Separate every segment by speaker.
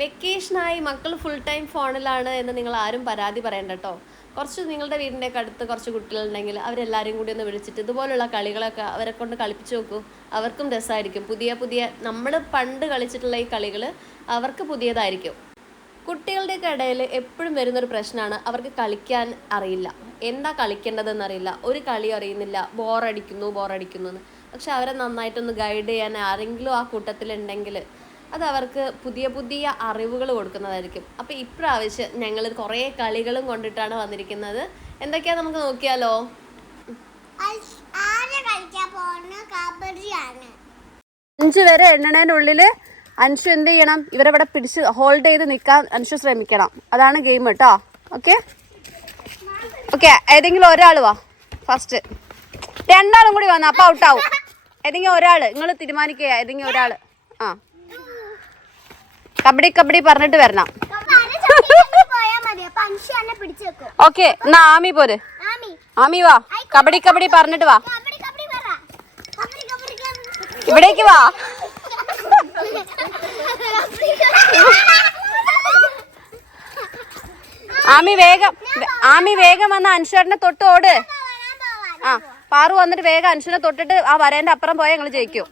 Speaker 1: വെക്കേഷനായി മക്കൾ full time ഫോണിലാണ് എന്ന് നിങ്ങൾ ആരും പരാതി പറയണ്ട കേട്ടോ കുറച്ച് നിങ്ങളുടെ വീടിൻ്റെ അടുത്ത് കുറച്ച് കുട്ടികളുണ്ടെങ്കിൽ അവരെല്ലാവരും കൂടി ഒന്ന് വിളിച്ചിട്ട് ഇതുപോലുള്ള കളികളൊക്കെ അവരെ കൊണ്ട് കളിപ്പിച്ച് നോക്കൂ അവർക്കും രസമായിരിക്കും പുതിയ പുതിയ നമ്മൾ പണ്ട് കളിച്ചിട്ടുള്ള ഈ കളികൾ അവർക്ക് പുതിയതായിരിക്കും കുട്ടികളുടെയൊക്കെ ഇടയിൽ എപ്പോഴും വരുന്നൊരു പ്രശ്നമാണ് അവർക്ക് കളിക്കാൻ അറിയില്ല എന്താ കളിക്കേണ്ടതെന്ന് അറിയില്ല ഒരു കളി അറിയുന്നില്ല ബോറടിക്കുന്നു ബോറടിക്കുന്നു എന്ന് പക്ഷെ അവരെ നന്നായിട്ടൊന്ന് ഗൈഡ് ചെയ്യാൻ ആരെങ്കിലും ആ കൂട്ടത്തിലുണ്ടെങ്കിൽ അത് അവർക്ക് പുതിയ പുതിയ അറിവുകൾ കൊടുക്കുന്നതായിരിക്കും അപ്പോൾ ഇപ്രാവശ്യം ഞങ്ങൾ കുറേ കളികളും കൊണ്ടിട്ടാണ് വന്നിരിക്കുന്നത് എന്തൊക്കെയാ നമുക്ക് നോക്കിയാലോ അഞ്ചു വരെ എണ്ണണേൻ്റെ ഉള്ളിൽ അൻഷു എന്ത് ചെയ്യണം ഇവരവിടെ പിടിച്ച് ഹോൾഡ് ചെയ്ത് നിൽക്കാൻ അൻഷു ശ്രമിക്കണം അതാണ് ഗെയിം കേട്ടോ ഓക്കെ ഓക്കെ ഏതെങ്കിലും ഒരാൾ വാ ഫസ്റ്റ് രണ്ടാളും കൂടി വന്നാൽ അപ്പം ഔട്ടാവും ഏതെങ്കിലും ഒരാൾ നിങ്ങൾ തീരുമാനിക്കുക ഏതെങ്കിലും ഒരാൾ ആ കബഡി കബഡി പറഞ്ഞിട്ട് വരണം ഓക്കെ എന്നാ ആമി പോര് ആമി വാ കബഡി കബഡി പറഞ്ഞിട്ട് വാ ഇവിടേക്ക് വാ ആമി വേഗം ആമി വേഗം വന്ന് അനുശ്വരനെ തൊട്ട് ഓട് ആ പാറു വന്നിട്ട് വേഗം അനുശ്വരനെ തൊട്ടിട്ട് ആ വരേന്റെ അപ്പുറം പോയാൽ ഞങ്ങൾ ജയിക്കും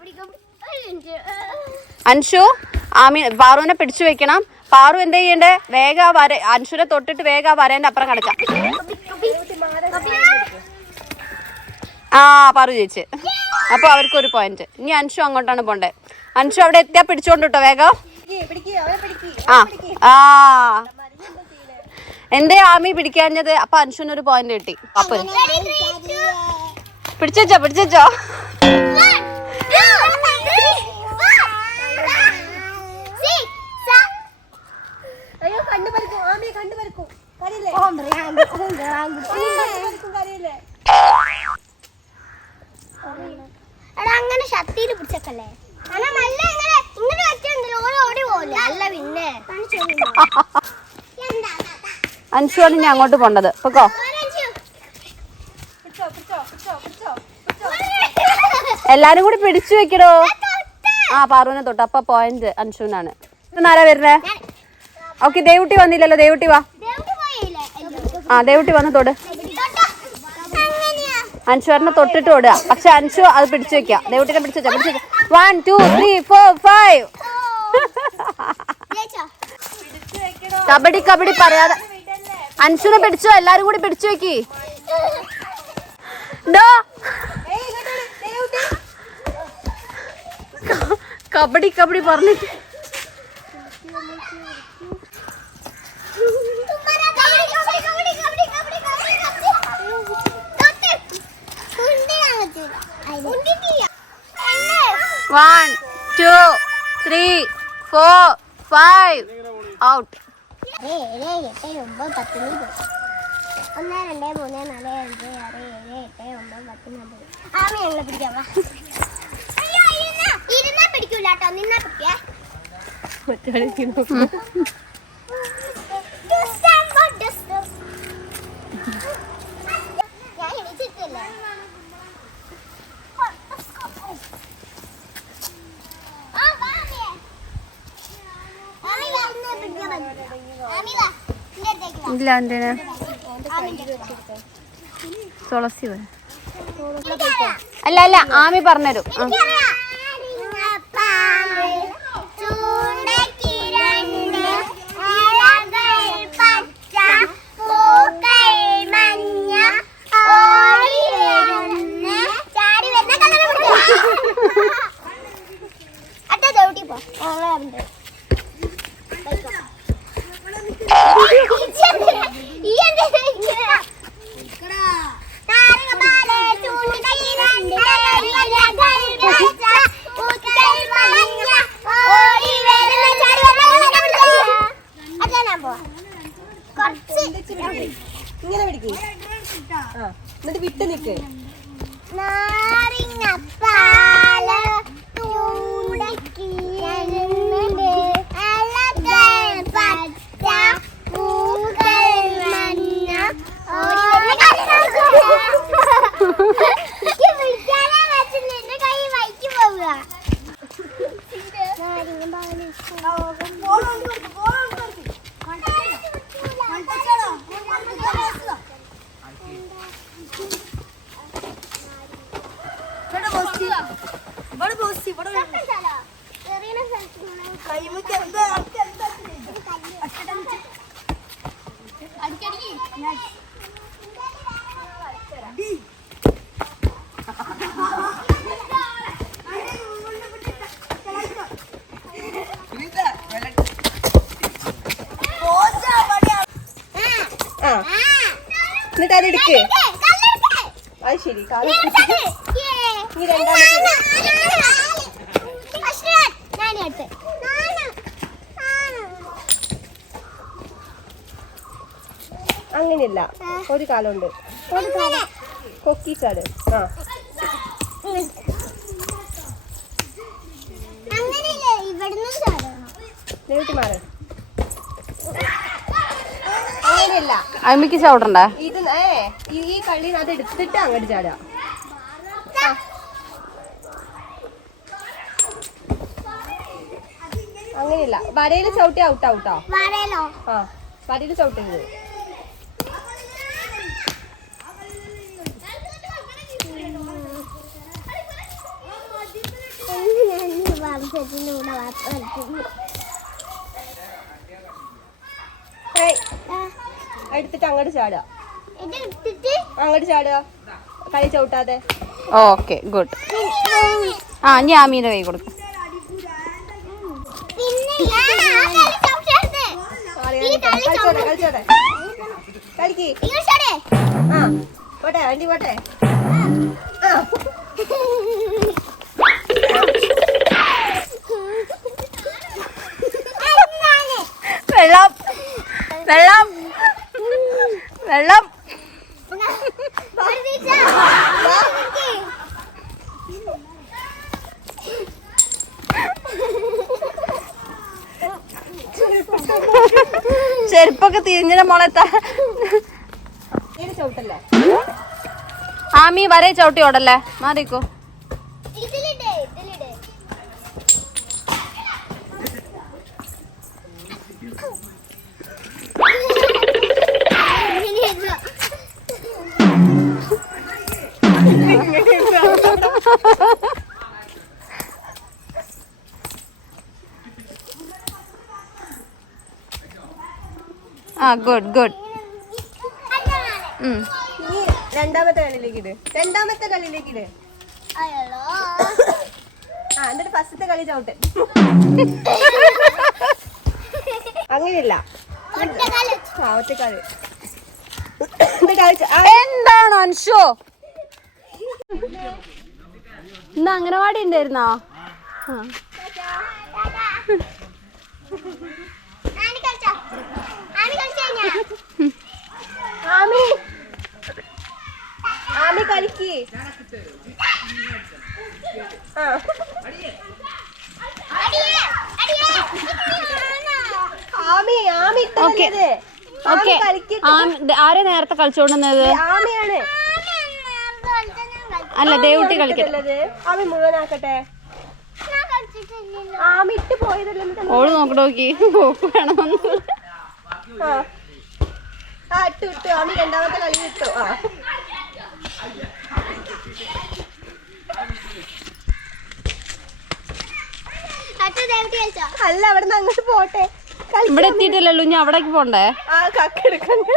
Speaker 1: അൻഷു ആമീൻ പാറുവിനെ പിടിച്ചു വെക്കണം പാറു എന്ത് ചെയ്യണ്ടേ വേഗ വര അൻഷുനെ തൊട്ടിട്ട് വേഗ ആ അപ്പുറം കിടക്കാം ആ പാറു ചേച്ചി അപ്പോൾ അവർക്കൊരു പോയിന്റ് ഇനി അൻഷു അങ്ങോട്ടാണ് പോണ്ടേ അൻഷു അവിടെ എത്തിയാ പിടിച്ചോണ്ട് കേട്ടോ വേഗം ആ ആ എന്തേ ആമി പിടിക്കാഞ്ഞത് അപ്പൊ അൻഷുവിന് ഒരു പോയിന്റ് കിട്ടി അപ്പൊ പിടിച്ചോ പിടിച്ചോ കണ്ണു പറിക്കും ആമയെ കണ്ണു പറിക്കും എടാ അങ്ങനെ ശക്തിയിൽ പിടിച്ചക്കല്ലേ നല്ല ഇങ്ങനെ ഓടി അല്ല പിന്നെ അൻഷുവാണ് ഞാൻ അങ്ങോട്ട് പോണ്ടത് പൊക്കോ എല്ലാരും കൂടി പിടിച്ചു വെക്കടോ ആ പാറുവിനെ തൊട്ട് അപ്പൊ പോയിന്റ് അൻഷുവിനാണ് ആരാ വരുന്നേ ഓക്കെ ദേവുട്ടി വന്നില്ലല്ലോ ദേവുട്ടി വാ ആ ദേവുട്ടി വന്ന് തൊട് അൻഷുവറിനെ തൊട്ടിട്ട് ഓടുക പക്ഷെ അൻഷു അത് പിടിച്ചു വെക്കുക ദേവുട്ടിനെ പിടിച്ചു വെച്ചാ പിടിച്ചു one two three four five kabaddi kabaddi പറയാതെ അൻഷുനെ പിടിച്ചോ എല്ലാരും കൂടി പിടിച്ചു വെക്കി കബഡി കബഡി പറഞ്ഞിട്ട് ഔട്ട് ഏഴ് എട്ട് ഒമ്പത് പത്ത് ഒന്ന് രണ്ട് മൂന്ന് നാല് അഞ്ച് ആറ് ഏഴ് എട്ട് ഒമ്പത് പത്ത് ഒമ്പത് ആമി ഞങ്ങളെ പിടിക്കാവാ ഇരുന്നാ പിടിക്കൂല കേട്ടോ നിന്നാ പിടിക്കേ ഇല്ല എൻ്റെ തുളസി അല്ല അല്ല ആമി പറഞ്ഞുതരും അതെ ചവിട്ടി ഇങ്ങനെ പിടിക്കും എന്നിട്ട് വിട്ട് നിക്ക് നാരിങ്ങപ്പ ഇവിടെ ബോസ് ഇവിടെ കൈമുക്ക് എന്താ അടിക്കടി ഡി എന്നിട്ട് അത് എടുക്കേ അത് ശരി കാലം അങ്ങനെയല്ല ഒരു കാലുണ്ട് ഒരു കാലം കൊക്കിച്ചാട് ആ മാറ് അമ്മിക്ക് ചവിടണ്ട ഇത് ഈ കള്ളിന് അത് എടുത്തിട്ട് അങ്ങോട്ട് ചാടാ പറ്റില്ല വരയിൽ ചവിട്ടി ഔട്ട് ഔട്ടോ വരയിലോ ആ വരയില് ചവിട്ടരുത് അങ്ങോട്ട് ചാടുക ഓക്കെ ഗുഡ് ആ ഞാൻ അമീൻ്റെ കൈ കൊടുക്കും കളിച്ചോട്ടെ കളിച്ചോട്ടെ കളിക്ക് ആ പോട്ടെ വണ്ടി പോട്ടെ ആ വെള്ളം വെള്ളം വെള്ളം ചെരുപ്പൊക്കെ തിരിഞ്ഞിട മോളെത്താ ആമി വരെ ചവിട്ടി ഓടല്ലേ മാറിക്കോ ആ ഗുഡ് ഗുഡ് രണ്ടാമത്തെ കളിയിലേക്ക് ഇട് രണ്ടാമത്തെ കളിയിലേക്ക് ഇട് ആ എന്നിട്ട് ഫസ്റ്റത്തെ കളി ചവിട്ട് അങ്ങനെയല്ല ആ ഒറ്റക്കാല് എന്താണ് അൻഷോ ഇന്ന് അംഗനവാടി ഉണ്ടായിരുന്നോ ആ കളി കളിക്ക് ആരെ നേരത്തെ കളിച്ചോണ്ടുന്നത് അല്ല ദേവുട്ടി കളിക്കട്ടെ ആമി പോയതല്ലേ ഓള് നോക്കട്ടെ നോക്കി പോക്ക് ആ ഇട്ടു ഇട്ടു ആമി രണ്ടാമത്തെ കളി ഇട്ടു ആ അല്ല അവിടെ അങ്ങോട്ട് പോട്ടെ ഇവിടെ എത്തിയിട്ടില്ലല്ലോ ഞാൻ അവിടേക്ക് പോണ്ടേ ആ കക്ക് എടുക്കണ്ടേ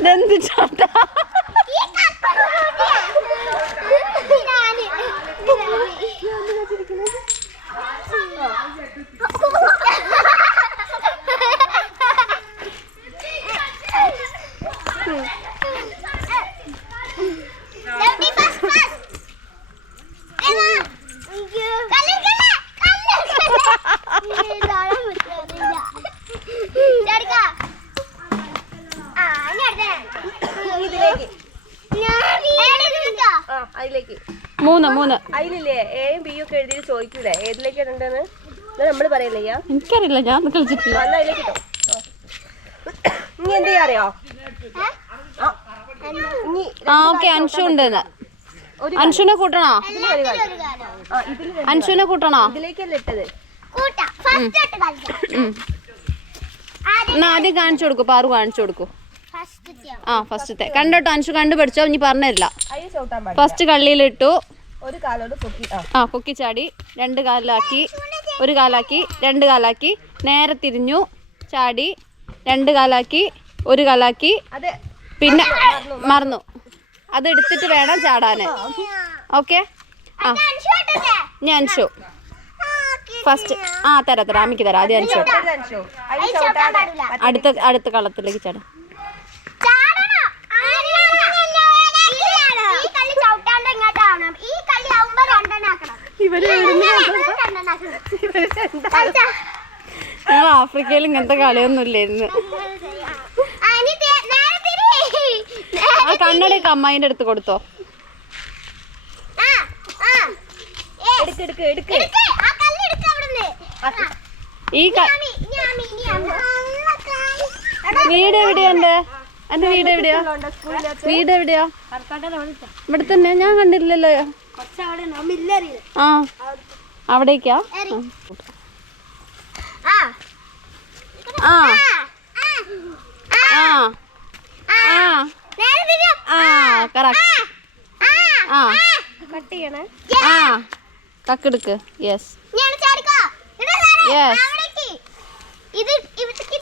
Speaker 1: ഇതെന്ത് അതിലേക്ക് മൂന്ന് മൂന്ന് അതിലില്ലേ എയും ബിയും ഒക്കെ എഴുതി ചോദിക്കൂലേ ഏതിലേക്ക് ഇടണ്ടെന്ന് നമ്മൾ പറയില്ലേ എനിക്കറിയില്ല ഞാൻ കളിച്ചിട്ടില്ല അല്ല അതിലേക്ക് ഇട്ടോ ഇനി എന്ത് ചെയ്യാറിയോ ആ ഓക്കെ അൻഷു ഉണ്ട് അൻഷുനെ കൂട്ടണോ അൻഷുനെ കൂട്ടണോ ഇതിലേക്കല്ലേ ഇട്ടത് ആദ്യം കാണിച്ചു കൊടുക്കൂ പാറു കാണിച്ചു കൊടുക്കൂ ആ ഫസ്റ്റത്തെ കണ്ടോട്ടോ അനുഷു കണ്ടു പഠിച്ചോ ഇനി പറഞ്ഞുതരില്ല ഫസ്റ്റ് കള്ളിയിലിട്ടു ഒരു കാലോട് പൊക്കി ആ പൊക്കി ചാടി രണ്ട് കാലിലാക്കി ഒരു കാലാക്കി രണ്ട് കാലാക്കി നേരെ തിരിഞ്ഞു ചാടി രണ്ട് കാലാക്കി ഒരു കാലാക്കി പിന്നെ മറന്നു അത് എടുത്തിട്ട് വേണം ചാടാൻ ഓക്കെ ആ ഞാൻ ഷോ ഫസ്റ്റ് ആ തരാം തരാം അമ്മയ്ക്ക് തരാം ആദ്യം ഷോ അടുത്ത അടുത്ത കളത്തിലേക്ക് ചാടാം നിങ്ങൾ ആഫ്രിക്കയിൽ ഇങ്ങനത്തെ കളിയൊന്നും ഇല്ലായിരുന്നു കണ്ണടി കണ്ണടയൊക്കെ അമ്മായിന്റെ അടുത്ത് കൊടുത്തോ ഈ വീട് എവിടെയുണ്ട് എന്റെ വീട് എവിടെയാ വീട് എവിടെയാ ഇവിടെ തന്നെ ഞാൻ കണ്ടില്ലല്ലോ ആ അവിടേക്കാ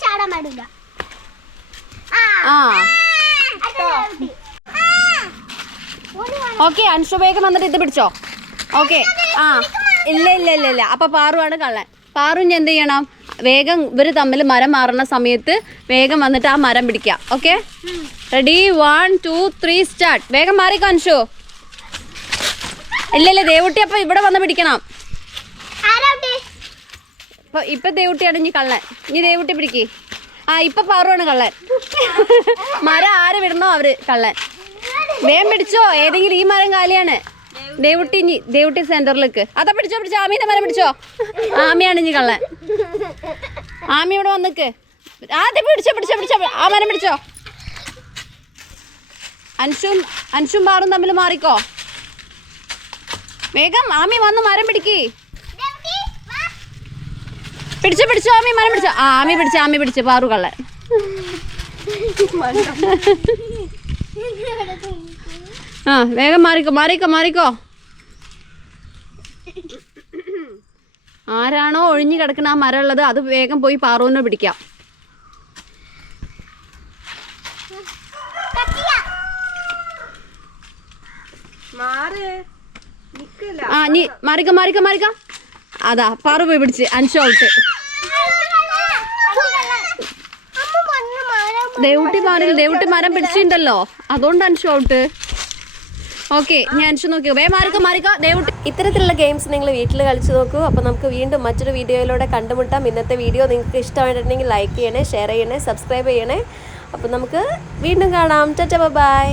Speaker 1: ചാടാൻ പാടില്ല ഓക്കെ അൻഷു വേഗം വന്നിട്ട് ഇത് പിടിച്ചോ ഓക്കെ ആ ഇല്ല ഇല്ല ഇല്ല ഇല്ല അപ്പം പാറുവാണ് കള്ളൻ പാറും എന്ത് ചെയ്യണം വേഗം ഇവർ തമ്മിൽ മരം മാറുന്ന സമയത്ത് വേഗം വന്നിട്ട് ആ മരം പിടിക്കുക okay ready one two three start വേഗം മാറി കാണിച്ചു ഇല്ല ഇല്ല ദേവുട്ടി അപ്പൊ ഇവിടെ വന്ന് പിടിക്കണം ഇപ്പൊ ഇപ്പൊ ദേവുട്ടിയാണ് ഇനി കള്ളൻ ഇനി ദേവുട്ടി പിടിക്കേ ആ ഇപ്പൊ പാറുവാണ് കള്ളൻ മരം ആര് വിടണോ അവര് കള്ളൻ വേം പിടിച്ചോ ഏതെങ്കിലും ഈ മരം കാലിയാണ് ദേവുട്ടി ഇനി ദേവുട്ടി സെന്ററിലേക്ക് അതാ പിടിച്ചോ പിടിച്ചോ ആമീന്റെ മരം പിടിച്ചോ ആമിയാണ് ഇനി കള്ളൻ ആമി ഇവിടെ വന്നിക്ക് ആദ്യം പിടിച്ചോ പിടിച്ചോ പിടിച്ചോ ആ മരം പിടിച്ചോ അൻഷും അൻഷും പാറും തമ്മിൽ മാറിക്കോ വേഗം ആമി വന്ന് മരം പിടിക്ക് പിടിച്ചു പിടിച്ചു ആമി മരം പിടിച്ചു ആമി പിടിച്ചു ആമി പിടിച്ചു പാറു കള്ളൻ ആ വേഗം മാറിക്കോ മാറിക്കോ മാറിക്കോ ആരാണോ ഒഴിഞ്ഞു കിടക്കുന്ന ആ മരമുള്ളത് അത് വേഗം പോയി പാറുവിനെ പിടിക്കാം ആ നീ മാറിക്ക മാറിക്ക മാറിക്ക അതാ പാറു പോയി പിടിച്ച് അൻഷോ ദേവുട്ടി മരം പിടിച്ചിട്ടുണ്ടല്ലോ അതുകൊണ്ട് അനുഷു ഔട്ട് ഓക്കെ ഞാൻ അനുഷു നോക്കിയോ വേ മാറിക്കോ മാറിക്കോ ദേവുട്ടി ഇത്തരത്തിലുള്ള ഗെയിംസ് നിങ്ങൾ വീട്ടിൽ കളിച്ചു നോക്കൂ അപ്പോൾ നമുക്ക് വീണ്ടും മറ്റൊരു വീഡിയോയിലൂടെ കണ്ടുമുട്ടാം ഇന്നത്തെ വീഡിയോ നിങ്ങൾക്ക് ഇഷ്ടമായിട്ടുണ്ടെങ്കിൽ ലൈക്ക് ചെയ്യണേ ഷെയർ ചെയ്യണേ സബ്സ്ക്രൈബ് ചെയ്യണേ അപ്പോൾ നമുക്ക് വീണ്ടും കാണാം ചച്ച ബൈ